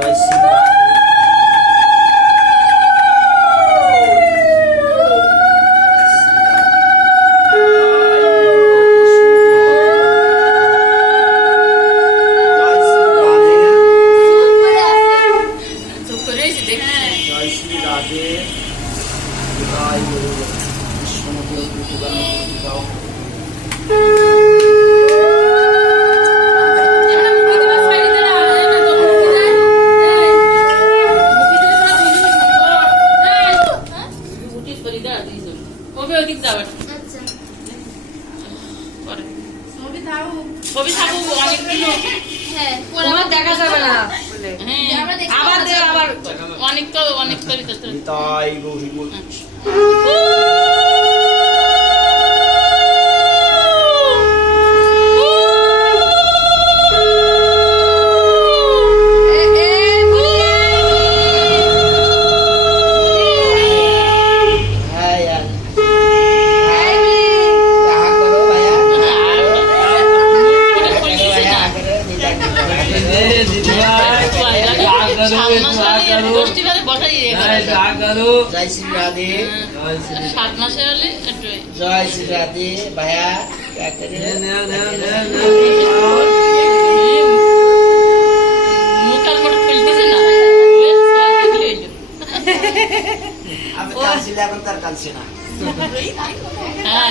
জয় শ্রী জয় ছবি থাকুক। অনেকগুলো তোমার দেখা যাবে না। বলে হ্যাঁ আবার দে আবার অনেক তো অনেক তো জয় শ্রী রাধে। সাত মাসে হলে জয় শ্রী রাধে ভাইয়া। আমি কাঁদছিলাম তার কাঁদছি না। হ্যাঁ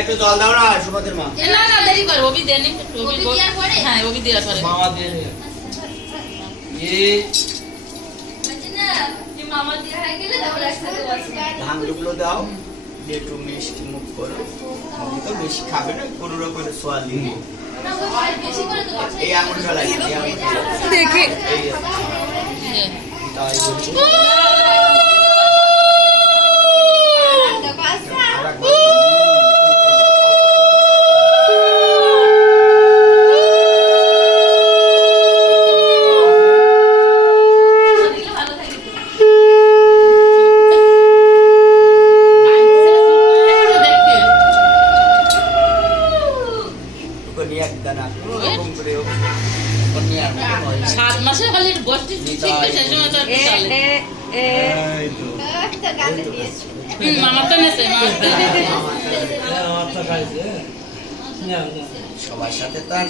একটু জল দাও না সুমতির মা। না না দেরি কর অভি দে নি। অভি অভি দেওয়ার পরে? হ্যাঁ অভি দেওয়ার পরে। মামা দিয়ে এই ধান ডুবলো দাও। দিয়ে একটু মিষ্টি মুখ করো। আমি তো বেশি খাবে না পনেরো করে সোয়া দিয়ে এই আঙুলটা লাগে এই আঙুলটা লাগে। দেখে। তাই দানা করে ওকে নিয়ে আর মতো নয়। সাত মাসে হলে গোষ্ঠী ঠিক তো সেই সময় তো এ চলে এ এ। এই তো। হুম, মামা তো নেছে মামা তো নেছে। সবার সাথে তো আর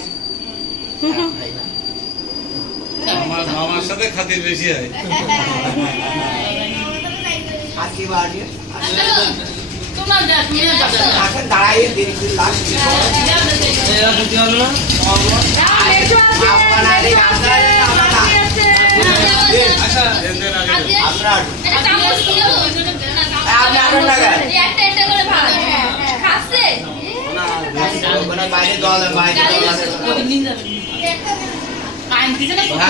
আমার মামার সাথে খাতির বেশি হয়। আজকে বাড়ি তোমার যা তুমি না। বাইরে জল বাইরে জল আছে